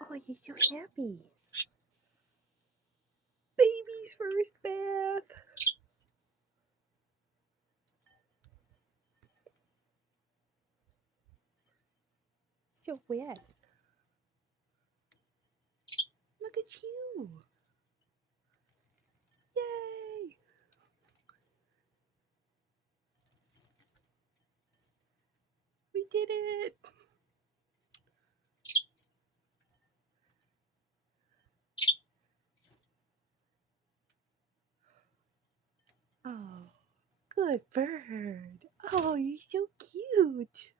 Oh, you're so happy. Baby's first bath. So wet. Look at you. Yay. We did it. Oh, good bird. Oh, you're so cute.